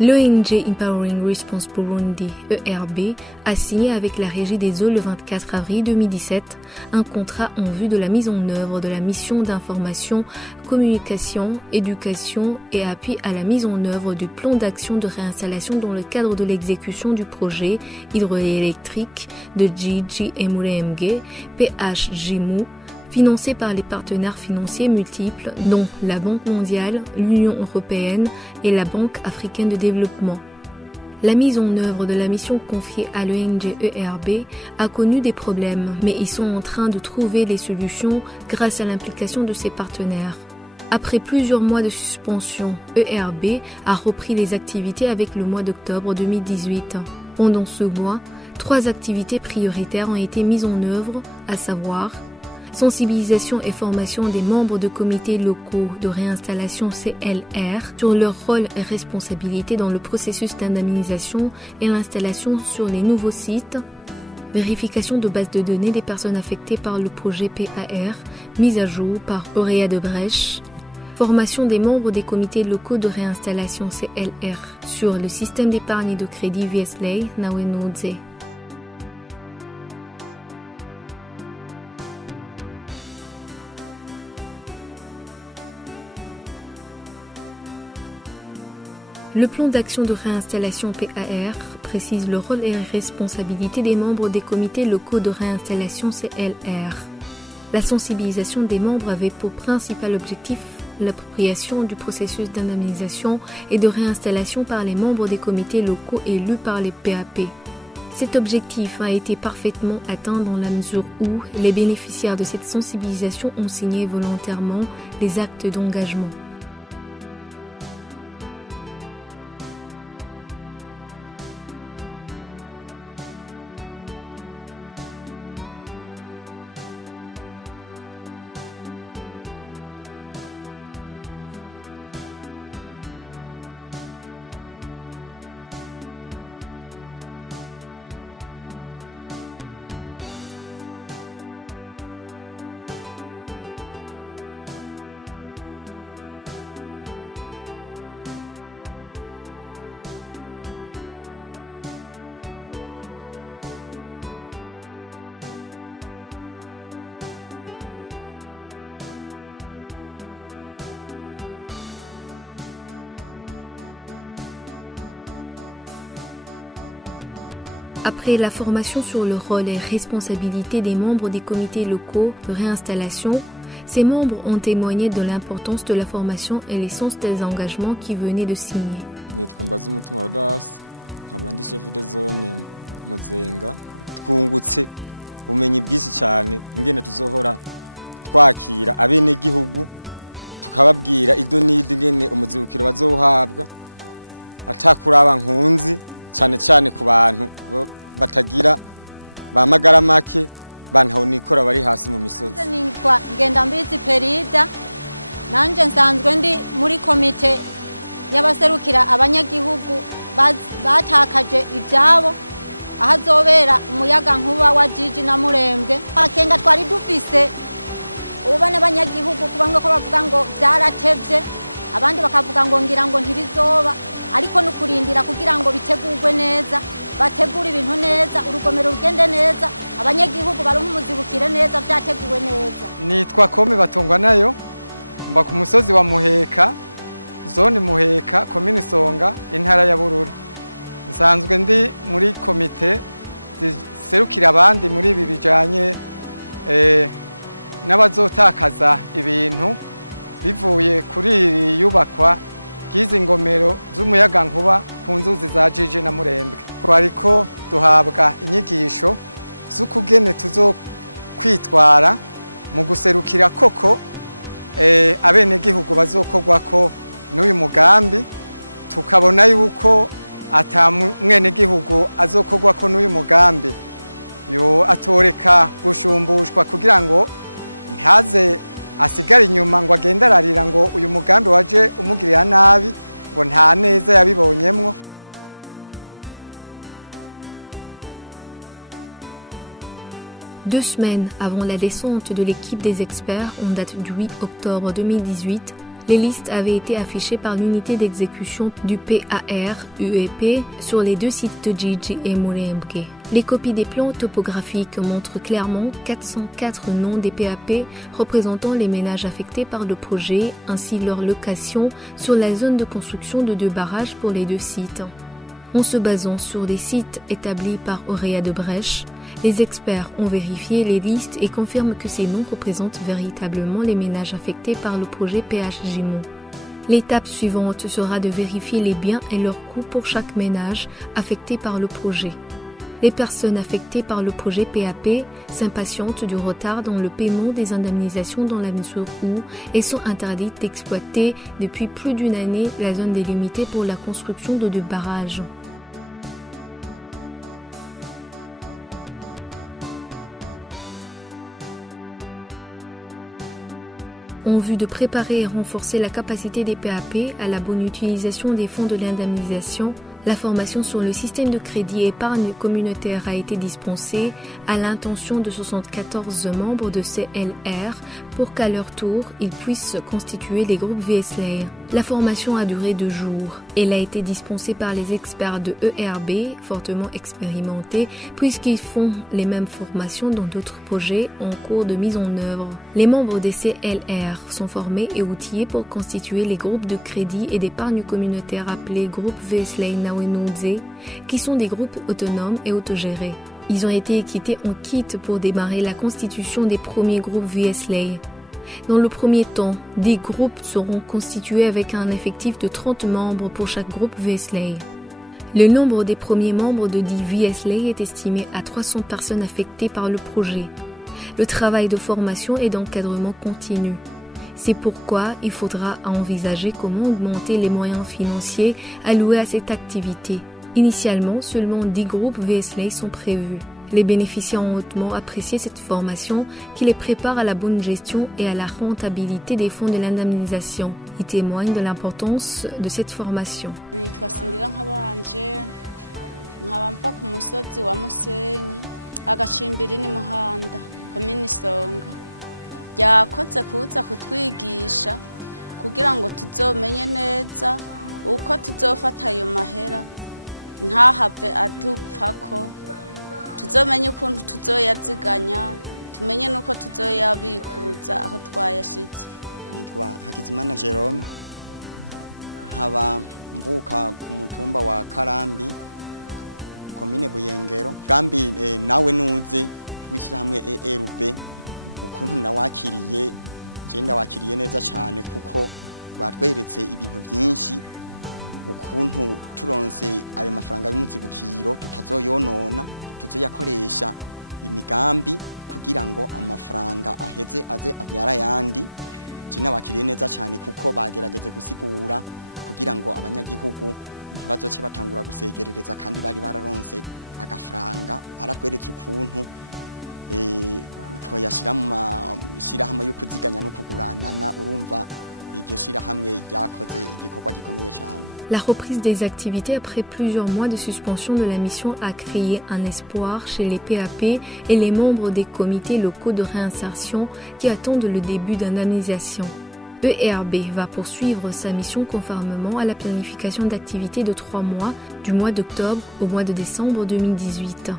L'ONG Empowering Response Burundi, ERB, a signé avec la Régie des eaux le 24 avril 2017 un contrat en vue de la mise en œuvre de la mission d'information, communication, éducation et appui à la mise en œuvre du plan d'action de réinstallation dans le cadre de l'exécution du projet hydroélectrique de Gigi Emurembwe, PHGMU, financé par les partenaires financiers multiples dont la Banque mondiale, l'Union européenne et la Banque africaine de développement. La mise en œuvre de la mission confiée à l'ONG ERB a connu des problèmes, mais ils sont en train de trouver les solutions grâce à l'implication de ses partenaires. Après plusieurs mois de suspension, ERB a repris les activités avec le mois d'octobre 2018. Pendant ce mois, 3 activités prioritaires ont été mises en œuvre, à savoir sensibilisation et formation des membres de comités locaux de réinstallation CLR sur leur rôle et responsabilité dans le processus d'indemnisation et l'installation sur les nouveaux sites, vérification de base de données des personnes affectées par le projet PAR, mise à jour par Auréa de Brèche, formation des membres des comités locaux de réinstallation CLR sur le système d'épargne et de crédit Viesley Nawenodze. Le plan d'action de réinstallation PAR précise le rôle et les responsabilités des membres des comités locaux de réinstallation CLR. La sensibilisation des membres avait pour principal objectif l'appropriation du processus d'indemnisation et de réinstallation par les membres des comités locaux élus par les PAP. Cet objectif a été parfaitement atteint dans la mesure où les bénéficiaires de cette sensibilisation ont signé volontairement les actes d'engagement. Après la formation sur le rôle et responsabilité des membres des comités locaux de réinstallation, ces membres ont témoigné de l'importance de la formation et l'essence des engagements qu'ils venaient de signer. Nitwa Mbazumutima Odas, nkaba ndi chef de zone Muzenga. Twungutse ubumenyi bwinshi cyane ingene tuzohora twakira abene gihugu tukababwira ibyo nidi ingene umuzibukiro bazohabwa atakuraba nkunzi cyane ku bantu batagira bamagara make bantaho nikora bari hasi mu misozi. Nitwa Ngendambizi Perida, nanje nsanzwe ndi muri komite y'abaserukira abanyagihugu batakaje ibyabo ahazobera umuyaga nkuba wa Gigi na Murembwe. Akenga twari dufise ubane abanyagihugu kubanga ko bavuga ngo byaratevye, abandi bakavuga ngo ngira ngo ntirizoba, ariko nukurindira kugira ngo bitegurwe neza, bategura ibintu neza, urugomero rugende neza, abanyagihugu baronka umuzibukire neza, byateguwe neza. Nitwa Kome Batungwa nayo, mba ku musozi wa Muheka, zone Muheka, komine Songa, intara ya Bururi. Nsanzwe ndi muri komite ziserukira abandi muri ibi bijanye n'abazotakaza ibintu bivuye kuri yubakwa bw'izi ngomero z'umuyaga nkuba ku nzuzi za Gigi na Murembwe. Twariko duhabwa inyigisho z'ukugene tuzokwitwara mu guserukira koko abenegihugu bazokogwako n'uyu mugambi, tukabona yuko ata mwenegihugu azokogwako n'uyu mugambi yo atoreka gushumbushwa kugira ngo ntaze asigara inyuma ngo agenda ararira ngo uyu mugambi waje umugirira nabi ngo nta neza yabibonyemwo. Deux semaines avant la descente de l'équipe des experts en date du 8 octobre 2018, Les listes avaient été affichées par l'unité d'exécution du PAR-UEP sur les 2 sites de Gigi et Murembwe. Les copies des plans topographiques montrent clairement 404 noms des PAP représentant les ménages affectés par le projet ainsi leur location sur la zone de construction de 2 barrages pour les 2 sites. En se basant sur des sites établis par Auréa de Brèche, les experts ont vérifié les listes et confirment que ces noms représentent véritablement les ménages affectés par le projet PHGIMO. L'étape suivante sera de vérifier les biens et leurs coûts pour chaque ménage affecté par le projet. Les personnes affectées par le projet PAP s'impatientent du retard dans le paiement des indemnisations dans la mesure où elles sont interdites d'exploiter depuis plus d'1 année la zone délimitée pour la construction de 2 barrages. En vue de préparer et renforcer la capacité des PAP à la bonne utilisation des fonds de l'indemnisation, la formation sur le système de crédit épargne communautaire a été dispensée à l'intention de 74 membres de CLR pour qu'à leur tour, ils puissent constituer les groupes VSLAI. La formation a duré 2 jours. Elle a été dispensée par les experts de ERB, fortement expérimentés, puisqu'ils font les mêmes formations dans d'autres projets en cours de mise en œuvre. Les membres des CLR sont formés et outillés pour constituer les groupes de crédit et d'épargne communautaire appelés groupes VSLAI Nawenudze, qui sont des groupes autonomes et autogérés. Ils ont été équipés en kit pour démarrer la constitution des premiers groupes VSLAI. Dans le premier temps, 10 groupes seront constitués avec un effectif de 30 membres pour chaque groupe VSLAI. Le nombre des premiers membres de 10 VSLAI est estimé à 300 personnes affectées par le projet. Le travail de formation et d'encadrement continue. C'est pourquoi il faudra envisager comment augmenter les moyens financiers alloués à cette activité. Initialement, seulement 10 groupes VSLAI sont prévus. Les bénéficiaires ont hautement apprécié cette formation qui les prépare à la bonne gestion et à la rentabilité des fonds de l'indemnisation. Ils témoignent de l'importance de cette formation. Nitwa Sindira Nkabanje, nkaba mva ku musozi wa Musenyi, agacimbiri ni Muhanda, komini Songa. Yakoze kuza kutwigisha kugira ngo tuzomenye neza uko tuzofata ayo mahera ntahave adupfako. Tuzomenye ukuntu tuzoyaziganya, tumenye nuko tuzoyabikuza aho twayashitse. Nitwa Hakizimana Jerome, nkaba mvuka ku mutumba wa Karambi, komine Buyengero. Kambi nawe nuze wishyira hamwe ERB, ukuntu nawakiriye, je ndawakiriye neza cyane kuko batweretse ibintu byinshi, ukuntu turonse ayo mafaranga y'umuzibukiro tutazoyonona, tuzoyakoresha imigambi kugira ngo amafaranga aheze aze abyara yandi. Je nawakiriye neza cyane kuko bagerageze gusigura kugira ngo abanyagihugu bazoce batangura gusegerereza kandi bari bararonse agafaranga. Aratweretse ukuntu twoyashira mu shirahamwe yo kuziganya no kuguranana. Urumva La reprise des activités après plusieurs mois de suspension de la mission a créé un espoir chez les PAP et les membres des comités locaux de réinsertion qui attendent le début d'indemnisation. ERB va poursuivre sa mission conformément à la planification d'activités de 3 mois, du mois d'octobre au mois de décembre 2018.